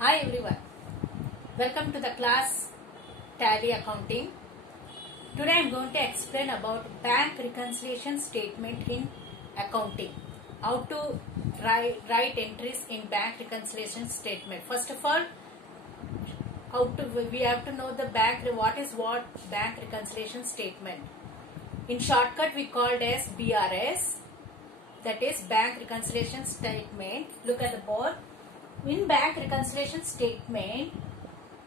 Hi everyone, welcome to the class Tally Accounting. Today I am going to explain about bank reconciliation statement in accounting. How to write entries in bank reconciliation statement. First of all, we have to know the bank reconciliation statement. In shortcut we called as BRS, that is bank reconciliation statement. Look at the board. In bank reconciliation statement,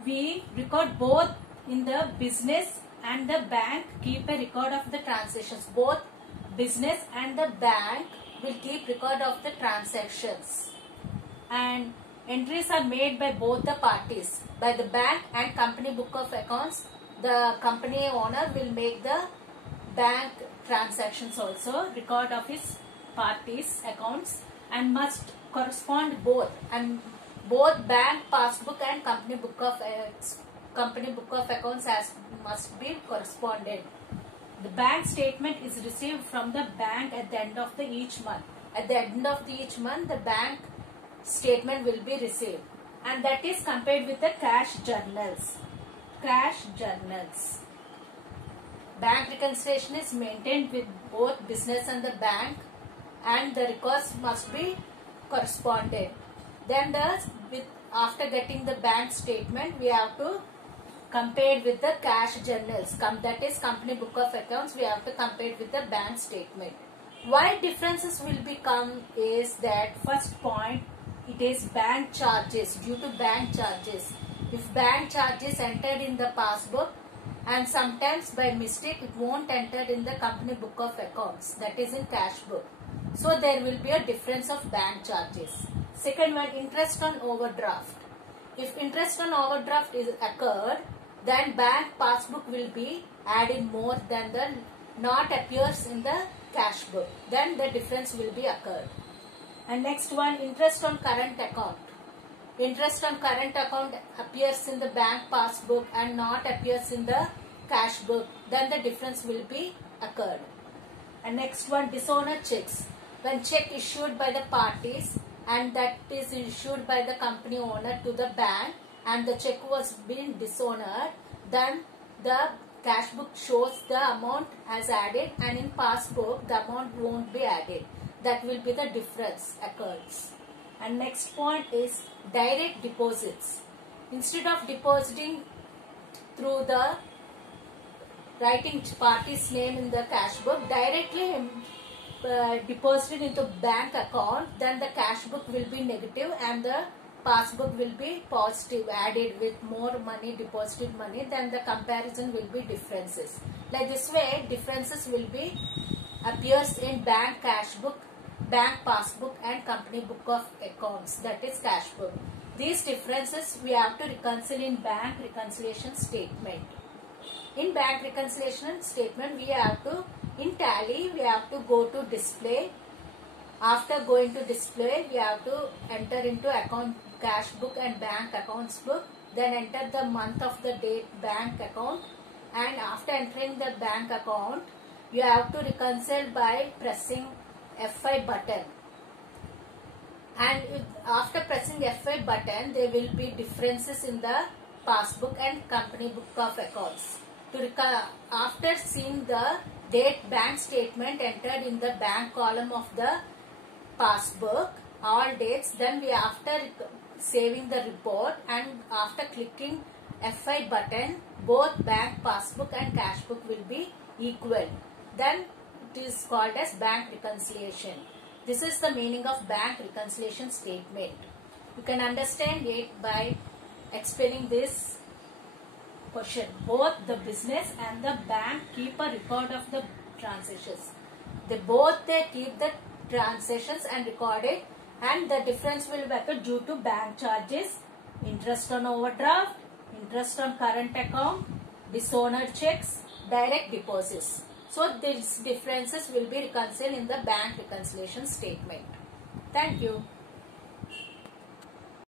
we record both in the business and the bank keep a record of the transactions. Both business and the bank will keep record of the transactions. And entries are made by both the parties. By the bank and company book of accounts, the company owner will make the bank transactions also, record of his parties accounts, and must correspond both, and both bank passbook and company book of accounts must be corresponded. The bank statement is received from the bank at the end of each month. At the end of each month, the bank statement will be received, and that is compared with the cash journals. Bank reconciliation is maintained with both business and the bank, and the records must be corresponded. Then after getting the bank statement, we have to compare with the cash journals. That is company book of accounts. We have to compare with the bank statement. Why differences will become is that first point, it is bank charges. Due to bank charges, if bank charges entered in the passbook and sometimes by mistake it won't enter in the company book of accounts, that is in cash book. So there will be a difference of bank charges. Second one, interest on overdraft. If interest on overdraft is occurred, then bank passbook will be added more than the not appears in the cash book. Then the difference will be occurred. And next one, interest on current account. Interest on current account appears in the bank passbook and not appears in the cash book. Then the difference will be occurred. And next one, dishonored checks. When check issued by the parties and that is issued by the company owner to the bank and the check was being dishonored, then the cash book shows the amount as added and in passbook the amount won't be added. That will be the difference occurs. And next point is direct deposits. Instead of depositing through the writing party's name in the cash book, directly deposited into bank account, then the cash book will be negative and the passbook will be positive, added with more money, deposited money, then the comparison will be differences. Like this way, differences will be appears in bank cash book, bank passbook and company book of accounts, that is cash book. These differences we have to reconcile in bank reconciliation statement. In bank reconciliation statement, we have to, in Tally, we have to go to display. After going to display, we have to enter into account cash book and bank accounts book. Then enter the month of the date bank account. And after entering the bank account, you have to reconcile by pressing F5 button. And after pressing F5 button, there will be differences in the passbook and company book of accounts. After seeing the date bank statement entered in the bank column of the passbook, all dates, then we after saving the report and after clicking F5 button, both bank passbook and cash book will be equal. Then it is called as bank reconciliation. This is the meaning of bank reconciliation statement. You can understand it by explaining this question. Both the business and the bank keep a record of the transactions. They keep the transactions and record it, and the difference will occur due to bank charges, interest on overdraft, interest on current account, dishonored checks, direct deposits. So these differences will be reconciled in the bank reconciliation statement. Thank you.